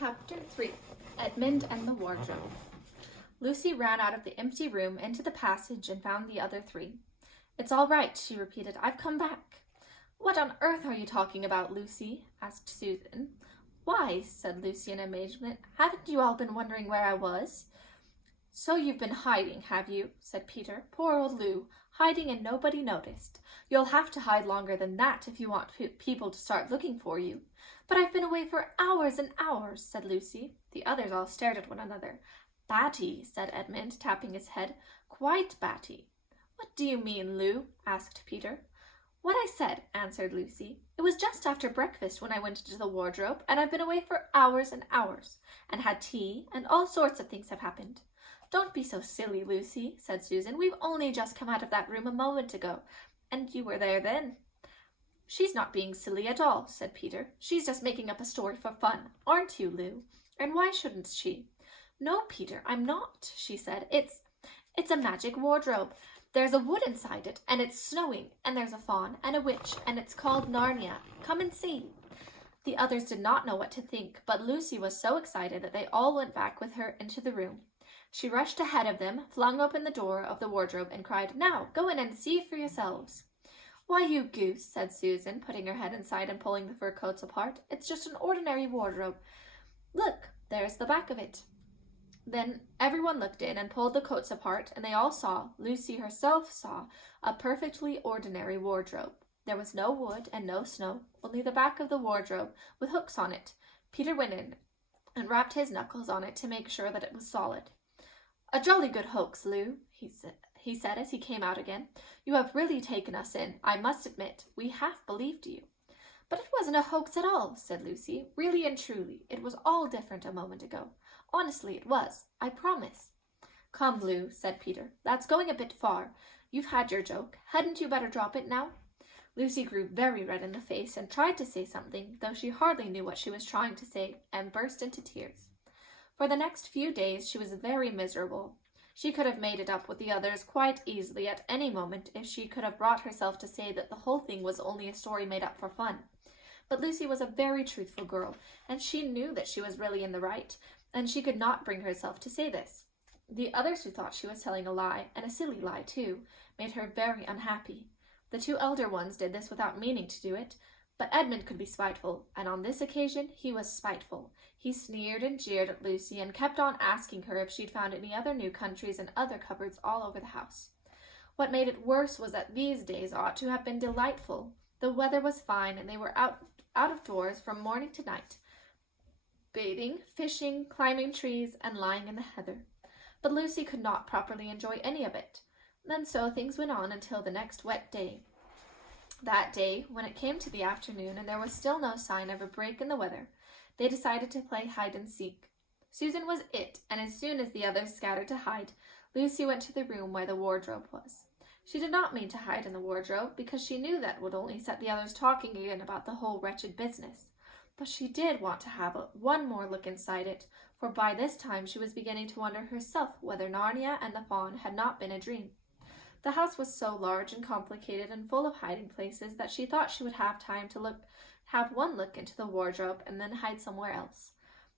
Chapter 3 Edmund and the Wardrobe. Lucy ran out of the empty room into the passage and found the other three. "It's all right," she repeated. "I've come back." "What on earth are you talking about, Lucy?" asked Susan. "Why," said Lucy in amazement, "haven't you all been wondering where I was?" "So you've been hiding, have you?" said Peter. "Poor old Lou, hiding and nobody noticed. You'll have to hide longer than that if you want people to start looking for you." "But I've been away for hours and hours," said Lucy. The others all stared at one another. "Batty," said Edmund, tapping his head. "Quite batty." "What do you mean, Lou?" asked Peter. "What I said," answered Lucy. "It was just after breakfast when I went into the wardrobe, and I've been away for hours and hours, and had tea, and all sorts of things have happened." "Don't be so silly, Lucy," said Susan. "We've only just come out of that room a moment ago, and you were there then." "She's not being silly at all," said Peter. "She's just making up a story for fun. Aren't you, Lou? And why shouldn't she?" "No, Peter, I'm not," she said. It's a magic wardrobe. There's a wood inside it, and it's snowing, and there's a faun and a witch, and it's called Narnia. Come and see." The others did not know what to think, but Lucy was so excited that they all went back with her into the room. She rushed ahead of them, flung open the door of the wardrobe, and cried, "Now, go in and see for yourselves." "Why, you goose," said Susan, putting her head inside and pulling the fur coats apart. "It's just an ordinary wardrobe. Look, there's the back of it." Then everyone looked in and pulled the coats apart, and they all saw, Lucy herself saw, a perfectly ordinary wardrobe. There was no wood and no snow, only the back of the wardrobe with hooks on it. Peter went in and rapped his knuckles on it to make sure that it was solid. "A jolly good hoax, Lou," he said as he came out again. "You have really taken us in, I must admit. We half believed you." "But it wasn't a hoax at all," said Lucy. "Really and truly, it was all different a moment ago. Honestly, it was. I promise." "Come, Lou," said Peter. "That's going a bit far. You've had your joke. Hadn't you better drop it now?" Lucy grew very red in the face and tried to say something, though she hardly knew what she was trying to say, and burst into tears. For the next few days she was very miserable. She could have made it up with the others quite easily at any moment if she could have brought herself to say that the whole thing was only a story made up for fun. But Lucy was a very truthful girl, and she knew that she was really in the right, and she could not bring herself to say this. The others who thought she was telling a lie, and a silly lie too, made her very unhappy. The two elder ones did this without meaning to do it, but Edmund could be spiteful, and on this occasion he was spiteful. He sneered and jeered at Lucy and kept on asking her if she'd found any other new countries and other cupboards all over the house. What made it worse was that these days ought to have been delightful. The weather was fine, and they were out of doors from morning to night, bathing, fishing, climbing trees, and lying in the heather. But Lucy could not properly enjoy any of it. And so things went on until the next wet day. That day, when it came to the afternoon and there was still no sign of a break in the weather, they decided to play hide and seek. Susan was it, and as soon as the others scattered to hide, Lucy went to the room where the wardrobe was. She did not mean to hide in the wardrobe, because she knew that would only set the others talking again about the whole wretched business. But she did want to have one more look inside it, for by this time she was beginning to wonder herself whether Narnia and the faun had not been a dream. The house was so large and complicated and full of hiding places that she thought she would have time to have one look into the wardrobe and then hide somewhere else.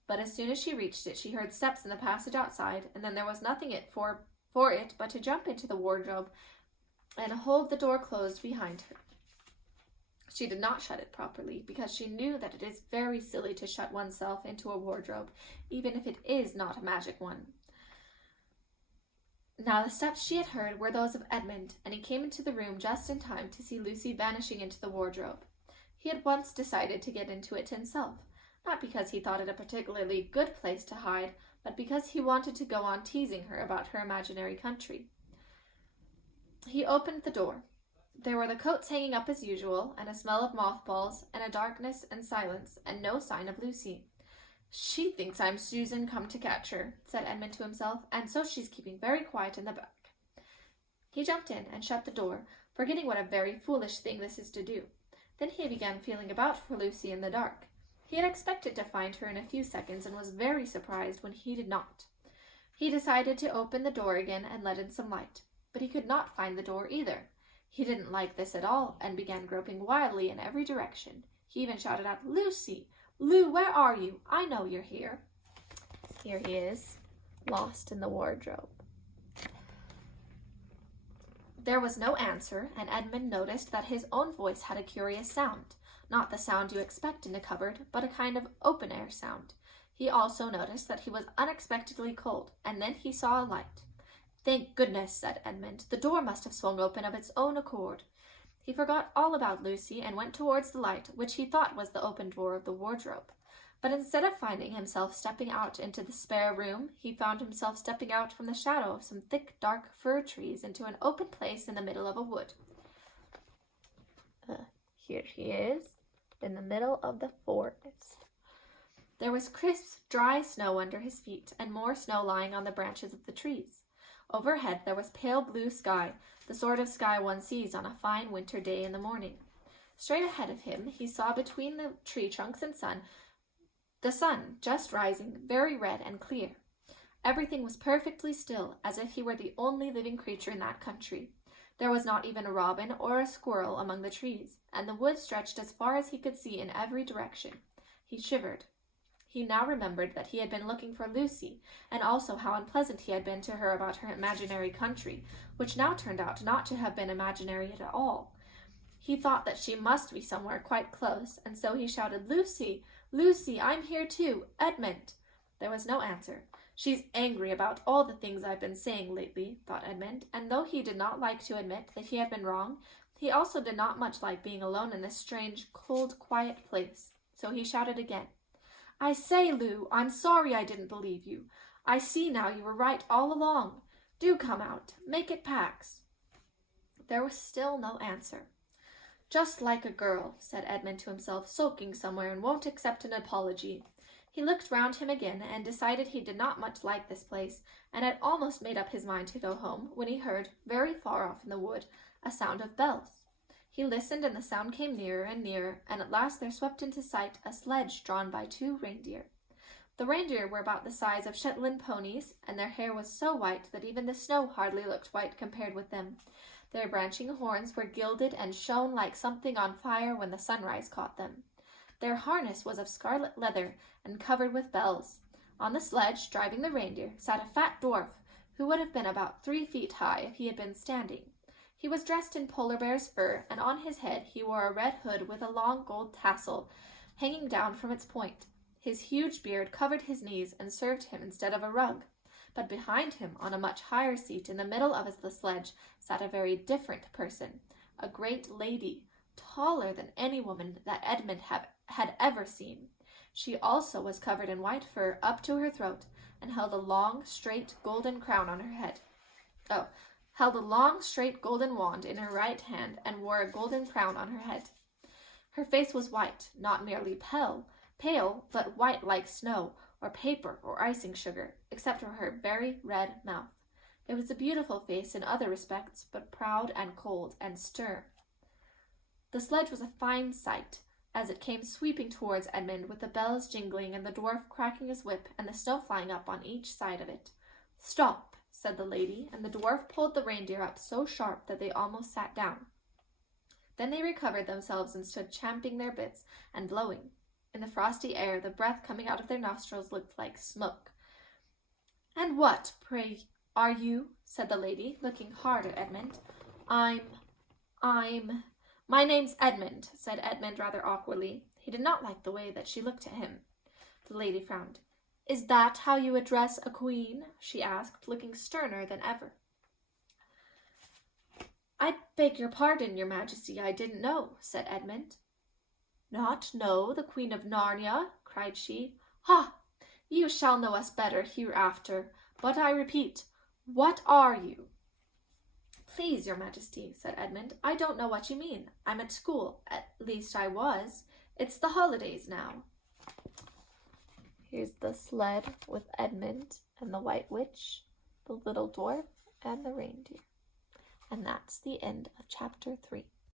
But as soon as she reached it, she heard steps in the passage outside, and then there was nothing for it but to jump into the wardrobe and hold the door closed behind her. She did not shut it properly, because she knew that it is very silly to shut oneself into a wardrobe, even if it is not a magic one. Now the steps she had heard were those of Edmund, and he came into the room just in time to see Lucy vanishing into the wardrobe. He had once decided to get into it himself, not because he thought it a particularly good place to hide, but because he wanted to go on teasing her about her imaginary country. He opened the door. There were the coats hanging up as usual, and a smell of mothballs, and a darkness and silence, and no sign of Lucy. "She thinks I'm Susan come to catch her," said Edmund to himself, "and so she's keeping very quiet in the back." He jumped in and shut the door, forgetting what a very foolish thing this is to do. Then he began feeling about for Lucy in the dark. He had expected to find her in a few seconds, and was very surprised when he did not. He decided to open the door again and let in some light, but he could not find the door either. He didn't like this at all, and began groping wildly in every direction. He even shouted out, "Lucy, Lou, where are you? I know you're here. Here he is, lost in the wardrobe. There was no answer, and Edmund noticed that his own voice had a curious sound. Not the sound you expect in a cupboard, but a kind of open-air sound. He also noticed that he was unexpectedly cold, and then he saw a light. Thank goodness, said Edmund. The door must have swung open of its own accord. He forgot all about Lucy and went towards the light, which he thought was the open door of the wardrobe. But instead of finding himself stepping out into the spare room, he found himself stepping out from the shadow of some thick, dark fir trees into an open place in the middle of a wood. Here he is, in the middle of the forest. There was crisp, dry snow under his feet, and more snow lying on the branches of the trees. Overhead there was pale blue sky, the sort of sky one sees on a fine winter day in the morning. Straight ahead of him he saw between the tree trunks and the sun just rising, very red and clear. Everything was perfectly still, as if he were the only living creature in that country. There was not even a robin or a squirrel among the trees, and the wood stretched as far as he could see in every direction. He shivered. He now remembered that he had been looking for Lucy, and also how unpleasant he had been to her about her imaginary country, which now turned out not to have been imaginary at all. He thought that she must be somewhere quite close, and so he shouted, Lucy! Lucy, I'm here too! Edmund! There was no answer. She's angry about all the things I've been saying lately, thought Edmund, and though he did not like to admit that he had been wrong, he also did not much like being alone in this strange, cold, quiet place. So he shouted again, I say, Lou, I'm sorry I didn't believe you. I see now you were right all along. Do come out. Make it Pax. There was still no answer. Just like a girl, said Edmund to himself, sulking somewhere and won't accept an apology. He looked round him again and decided he did not much like this place, and had almost made up his mind to go home when he heard, very far off in the wood, a sound of bells. He listened, and the sound came nearer and nearer, and at last there swept into sight a sledge drawn by 2 reindeer. The reindeer were about the size of Shetland ponies, and their hair was so white that even the snow hardly looked white compared with them. Their branching horns were gilded and shone like something on fire when the sunrise caught them. Their harness was of scarlet leather and covered with bells. On the sledge, driving the reindeer, sat a fat dwarf, who would have been about 3 feet high if he had been standing. He was dressed in polar bear's fur, and on his head he wore a red hood with a long gold tassel hanging down from its point. His huge beard covered his knees and served him instead of a rug. But behind him, on a much higher seat in the middle of the sledge, sat a very different person, a great lady, taller than any woman that Edmund had ever seen. She also was covered in white fur up to her throat, and held a long, straight golden crown on her head. Held a long, straight golden wand in her right hand, and wore a golden crown on her head. Her face was white, not merely pale, but white like snow, or paper, or icing sugar, except for her very red mouth. It was a beautiful face in other respects, but proud and cold and stern. The sledge was a fine sight, as it came sweeping towards Edmund, with the bells jingling and the dwarf cracking his whip and the snow flying up on each side of it. Stop, said the lady, and the dwarf pulled the reindeer up so sharp that they almost sat down. Then they recovered themselves and stood champing their bits and blowing. In the frosty air, the breath coming out of their nostrils looked like smoke. And what, pray, are you? Said the lady, looking hard at Edmund. My name's Edmund, said Edmund rather awkwardly. He did not like the way that she looked at him. The lady frowned. Is that how you address a queen? She asked, looking sterner than ever. I beg your pardon, your majesty, I didn't know, said Edmund. Not know the Queen of Narnia? Cried she. Ha! You shall know us better hereafter. But I repeat, what are you? Please, your majesty, said Edmund, I don't know what you mean. I'm at school. At least I was. It's the holidays now. Here's the sled with Edmund and the White Witch, the little dwarf, and the reindeer. And that's the end of chapter 3.